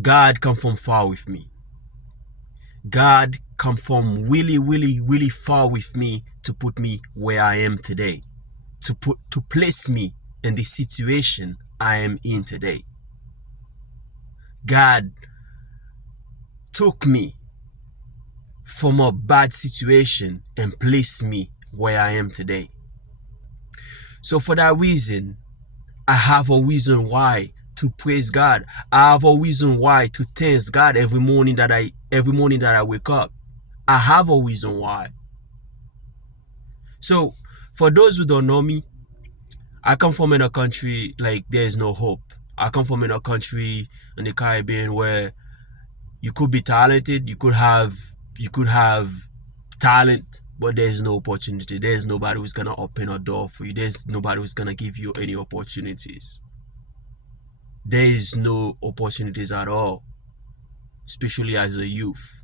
God come from far with me. God come from really, really, really far with me to put me where I am today, to place me in the situation I am in today. God took me from a bad situation and placed me where I am today. So for that reason, I have a reason why to praise God. I have a reason why to thank God every morning that I wake up. I have a reason why. So for those who don't know me, I come from in a country like there's no hope. I come from in a country in the Caribbean where you could be talented, you could have talent, but there's no opportunity. There's nobody who's gonna open a door for you. There's nobody who's gonna give you any opportunities. There is no opportunities at all, especially as a youth.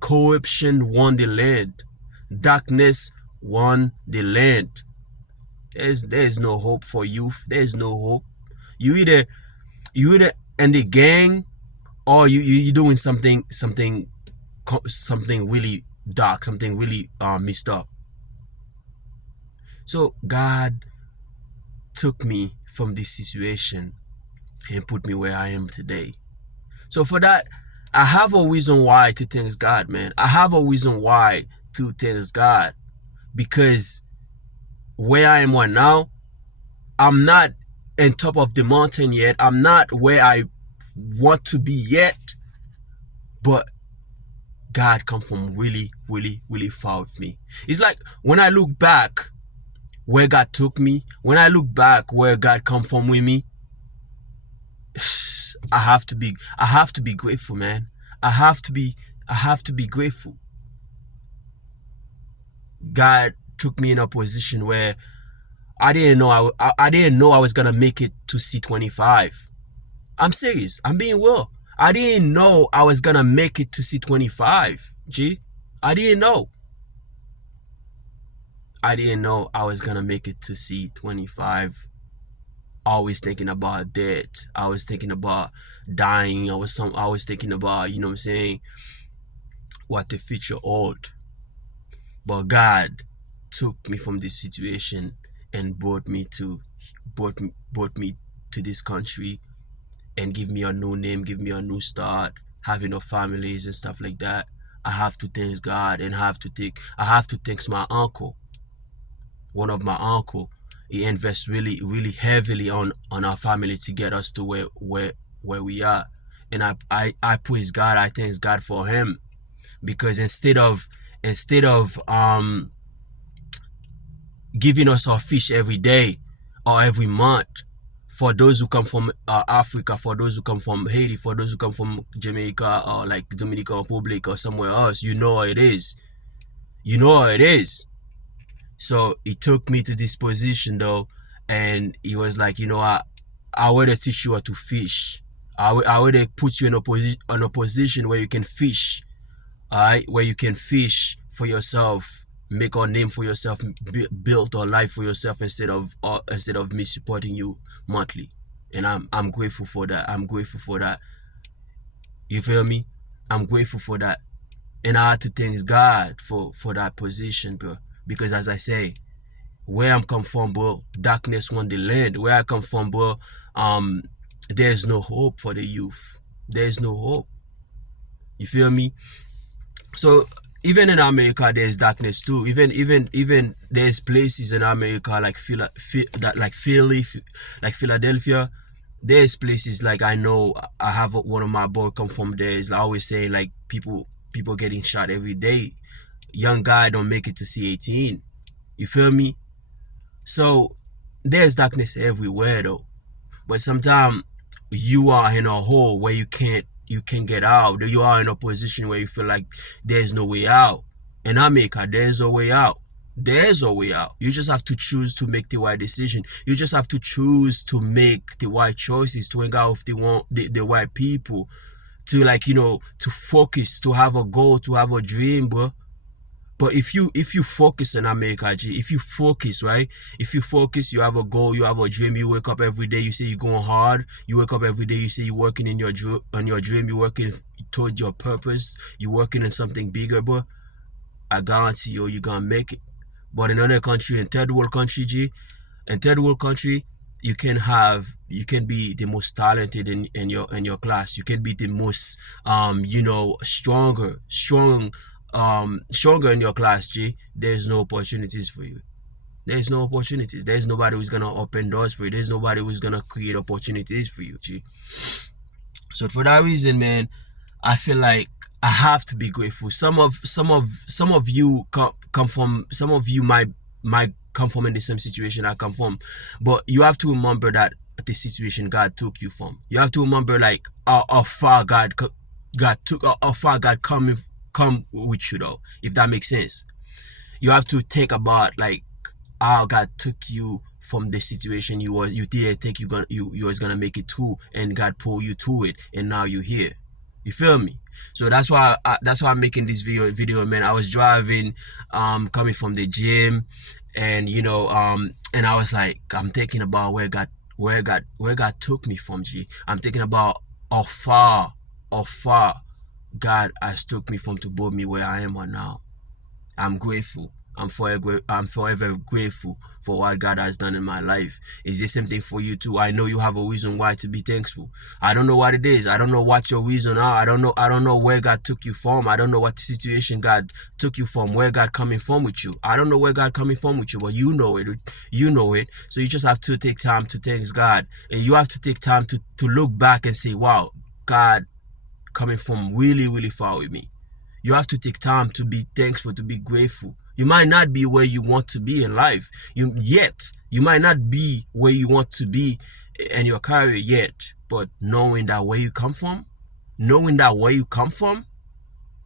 Corruption won the land. Darkness won the land. There's no hope for youth. There's no hope. You either in the gang, or you doing something really dark, something really messed up. So God took me from this situation and put me where I am today. So for that, I have a reason why to thank God, man. I have a reason why to thank God, because where I am right now, I'm not on top of the mountain yet. I'm not where I want to be yet, but God come from really, really, really far with me. It's like when I look back where God took me, when I look back where God come from with me, I have to be grateful, man. I have to be grateful. God took me in a position where I didn't know I didn't know I was gonna make it to C25. I'm serious. I'm being real. I didn't know I was gonna make it to C25. I didn't know. I didn't know I was gonna make it to C25. Always thinking about death. I was thinking about dying. I was thinking about, you know what I'm saying, what the future hold. But God took me from this situation and brought me to this country and give me a new name, give me a new start, having no families and stuff like that. I have to thank God, and I have to thank my uncle. One of my uncle, he invests really, really heavily on our family to get us to where we are. And I praise God, I thank God for him, because instead of giving us our fish every day or every month, for those who come from Africa, for those who come from Haiti, for those who come from Jamaica or like Dominican Republic or somewhere else, you know how it is. You know how it is. So he took me to this position though, and he was like, you know, I would teach you how to fish. I would put you in a position where you can fish, alright, where you can fish for yourself, make a name for yourself, build a life for yourself instead of me supporting you monthly. And I'm grateful for that. I'm grateful for that. You feel me? I'm grateful for that. And I had to thank God for that position, bro. Because as I say, where I'm come from, bro, darkness won the land. Where I come from, bro, there's no hope for the youth. There's no hope. You feel me? So even in America, there's darkness too. Even there's places in America like Philly, like Philadelphia. There's places like, I know I have one of my boys come from there. Is always saying like people getting shot every day. Young guy don't make it to C18. You feel me? So there's darkness everywhere though. But sometimes you are in a hole where you can't get out. You are in a position where you feel like there's no way out. In America, there's a way out. There's a way out. You just have to choose to make the right decision. You just have to choose to make the right choices, to hang out with the right people, to, like, you know, to focus, to have a goal, to have a dream, bro. But if you focus in America, G, if you focus, right? If you focus, you have a goal, you have a dream, you wake up every day, you say you're going hard, you wake up every day, you say you're working in your dream, you're working toward your purpose, you're working in something bigger, bro. I guarantee you're gonna make it. But in other country, in third world country, G, in third world country, you can be the most talented in your class. You can be the most stronger in your class, G. There's no opportunities for you. There's no opportunities. There's nobody who's gonna open doors for you. There's nobody who's gonna create opportunities for you, G. So for that reason, man, I feel like I have to be grateful. Some of you come from, some of you might come from in the same situation I come from, but you have to remember that the situation God took you from. You have to remember like how far God took, how far God come with you though, if that makes sense. You have to think about like how God took you from the situation you didn't think you was gonna make it through, and God pulled you through it, and now you're here. You feel me? So that's why I'm making this video, man. I was driving, coming from the gym, and and I was like, I'm thinking about where God took me from, G. I'm thinking about how far God has took me from to put me where I am right now. I'm grateful. I'm forever grateful for what God has done in my life. Is this something for you too? I know you have a reason why to be thankful. I don't know what it is. I don't know what your reason are. I don't know where God took you from. I don't know what situation God took you from, where God coming from with you. I don't know where God coming from with you, but you know it. You know it. So you just have to take time to thank God. And you have to take time to look back and say, wow, God coming from really, really far with me. You have to take time to be thankful, to be grateful. You might not be where you want to be in life. You might not be where you want to be in your career yet. But knowing that where you come from,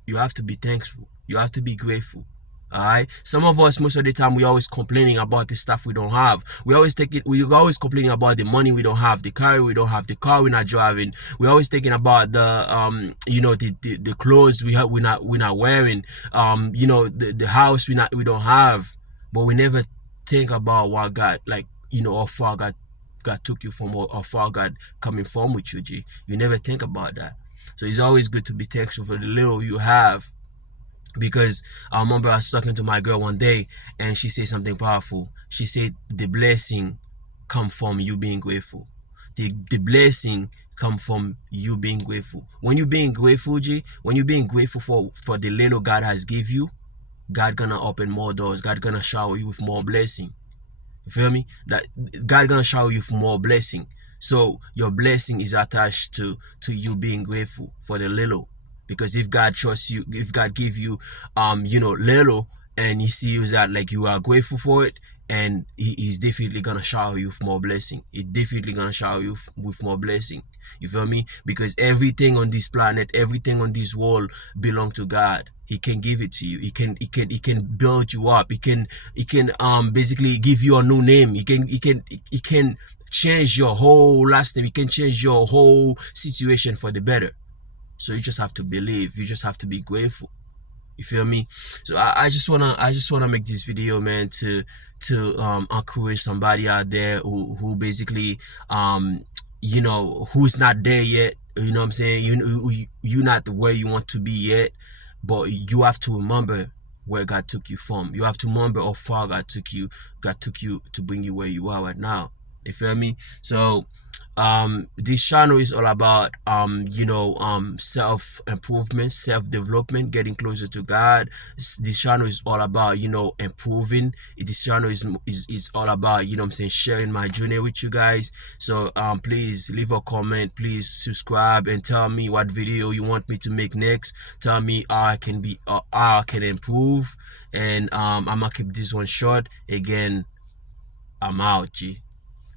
you have to be thankful. You have to be grateful. Alright, some of us, most of the time, we always complaining about the stuff we don't have. We always complaining about the money we don't have, the car we don't have, the car we're not driving. We're always thinking about the the clothes we're not wearing, the house we don't have. But we never think about what God, like, how far God took you from, or how far God coming from with you, G. You never think about that. So it's always good to be thankful for the little you have. Because I remember I was talking to my girl one day, and she said something powerful. She said the blessing come from you being grateful. The blessing come from you being grateful. When you being grateful, G, when you being grateful for the little God has give you, God gonna open more doors. God gonna shower you with more blessing. You feel me? That God gonna shower you with more blessing. So your blessing is attached to you being grateful for the little. Because if God trusts you, if God give you little, and he sees that like you are grateful for it, and he's definitely gonna shower you with more blessing. He's definitely gonna shower you with more blessing. You feel me? Because everything on this planet, everything on this world belong to God. He can give it to you. He can build you up. He can basically give you a new name. He can change your whole last name. He can change your whole situation for the better. So you just have to believe. You just have to be grateful. You feel me? So I just wanna make this video, man, to encourage somebody out there who basically who's not there yet. You know what I'm saying? You're not where you want to be yet, but you have to remember where God took you from. You have to remember how far God took you to bring you where you are right now. You feel me? So this channel is all about self-improvement, self-development, getting closer to God. This channel is all about improving. This channel is all about sharing my journey with you guys. So please leave a comment, please subscribe, and tell me what video you want me to make next. Tell me how I can improve, and I'm gonna keep this one short. Again, I'm out, G.